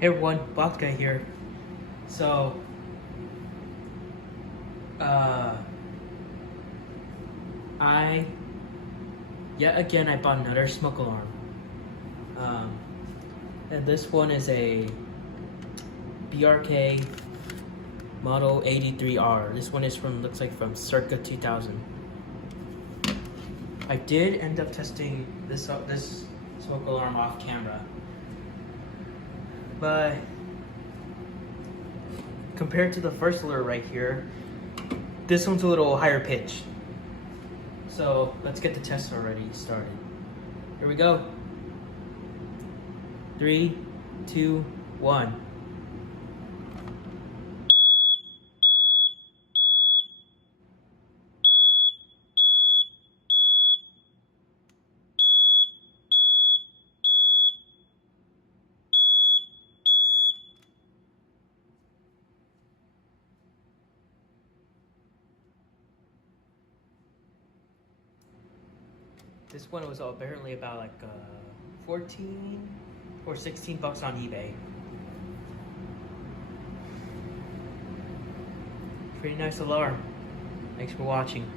Hey everyone, Box Guy here. So, uh, I yet again I bought another smoke alarm. Um, and this one is a BRK Model 83R. This one is looks like from circa 2000. I did end up testing this smoke alarm off camera, but compared to the first alert right here, this one's a little higher pitch. So let's get the test already started. Here we go. 3, 2, 1. This one was apparently about like 14 or 16 bucks on eBay. Pretty nice alarm. Thanks for watching.